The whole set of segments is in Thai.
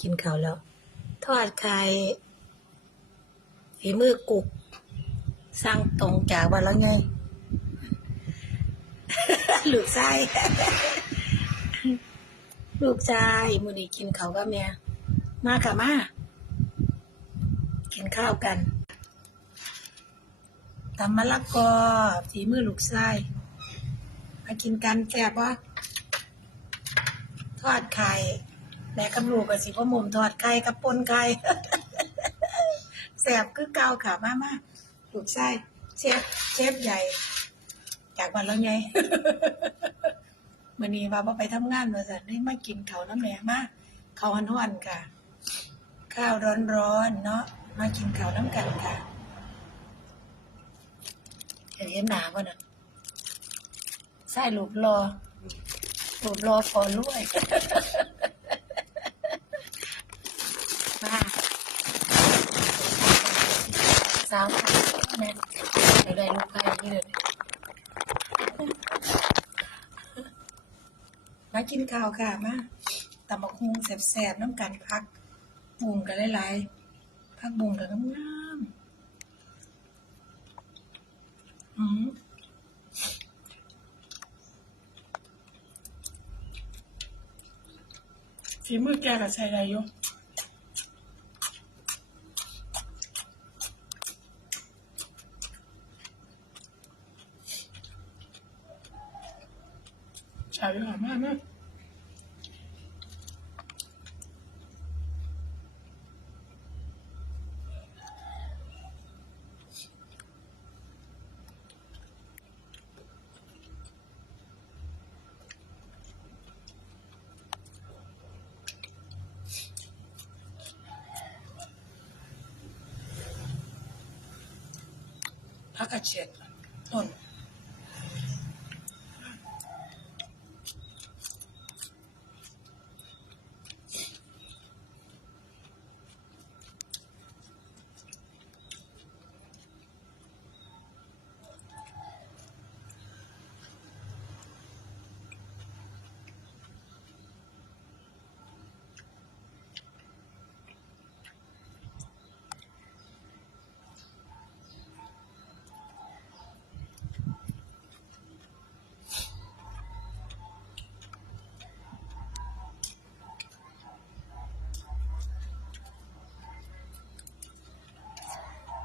กินข้าวแล้ว ทอดไข่ฝีมือกุก สร้างตรงจากวันแล้วไง ลูกชาย ลูกชายมื้อนี้กินข้าวกับแม่มาค่ะมา กินข้าวกันตำมะละกอฝีมือลูกชาย มากินกันแซ่บวะทอดไข่ แม่กับลูกกับสิพ่อมุมทอดไข่กับปนไข่แซ่บคือเกาค่ะมามาลูกชายเชฟเชฟใหญ่ จากวันแล้วไงมื่อนี้ว่าบ่ไปทำงานมาสันได้มากินเขาน้ำแหนมาเข้าวห้อนค่ะ ข้าวร้อนๆเนาะมากินเขาน้ำกันค่ะเห็นเห็นหนาป่ะน่ะใส่ลูกรอหลูกรอฟอรวย มา สาวค่ะแม่เดี๋ยวได้ลูกไข่นี่เลยมากินข้าวค่ะมาตำบักฮุงแสบๆน้ำกันพักบุงกันหลายๆพักบุงกันงามๆอืมฝีมือแกกับใส่ได้ยู่ ใช่ค่ะมากมา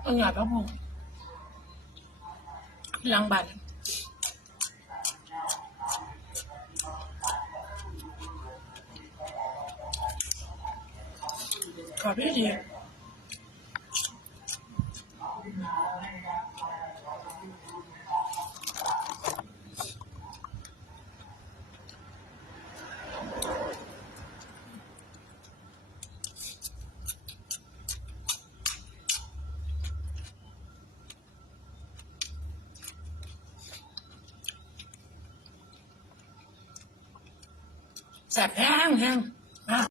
กพักกระเฉีย ดต้น